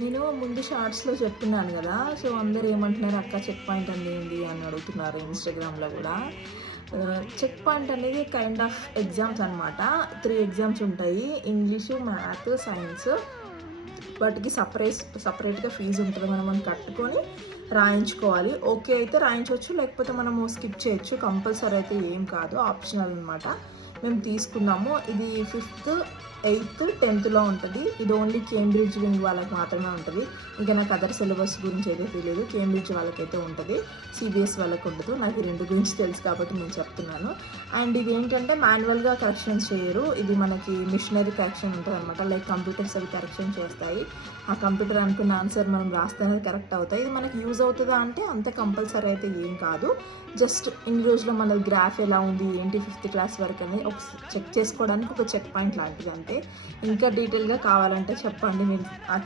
నేను ముందు షార్ట్స్లో చెప్తున్నాను కదా, సో అందరు ఏమంటున్నారు అక్క చెక్ పాయింట్ అనేది అని అడుగుతున్నారు ఇన్స్టాగ్రామ్లో కూడా. చెక్ పాయింట్ అనేది కైండ్ ఆఫ్ ఎగ్జామ్స్ అనమాట. 3 ఎగ్జామ్స్ ఉంటాయి, ఇంగ్లీషు, మ్యాథ్, సైన్స్. వాటికి సపరేట్గా ఫీజు ఉంటుంది, మనం కట్టుకొని రాయించుకోవాలి. ఓకే అయితే రాయించవచ్చు, లేకపోతే మనము స్కిప్ చేయొచ్చు. కంపల్సరీ అయితే ఏం కాదు, ఆప్షనల్ అనమాట. మేము తీసుకున్నాము. ఇది 5th, 8th, 10thలో ఉంటుంది. ఇది ఓన్లీ కేంబ్రిడ్జ్ వింగ్ వాళ్ళకి మాత్రమే ఉంటుంది. ఇంకా నాకు అదర్ సిలబస్ గురించి అయితే తెలియదు. కేంబ్రిడ్జ్ వాళ్ళకైతే ఉంటుంది, సిబిఎస్ వాళ్ళకి ఉండదు. నాకు ఈ 2 గురించి తెలుసు కాబట్టి నేను చెప్తున్నాను. అండ్ ఇది ఏంటంటే మాన్యువల్గా కరెక్షన్స్ చేయరు, ఇది మనకి మిషనరీ కరెక్షన్ ఉంటుంది అనమాట. లైక్ కంప్యూటర్స్ అవి కరెక్షన్ చేస్తాయి. ఆ కంప్యూటర్ అనుకున్న ఆన్సర్ మనం రాస్తేనే కరెక్ట్ అవుతాయి. ఇది మనకి యూజ్ అవుతుందా అంటే అంత కంపల్సరీ అయితే ఏం కాదు. జస్ట్ ఇన్ని రోజుల్లో మన గ్రాఫ్ ఎలా ఉంది ఏంటి 5th క్లాస్ వరకు అనేది ఒక చెక్ చేసుకోవడానికి ఒక చెక్ పాయింట్ లాంటిది అంతే. ఇంకా డీటెయిల్గా కావాలంటే చెప్పండి, మీరు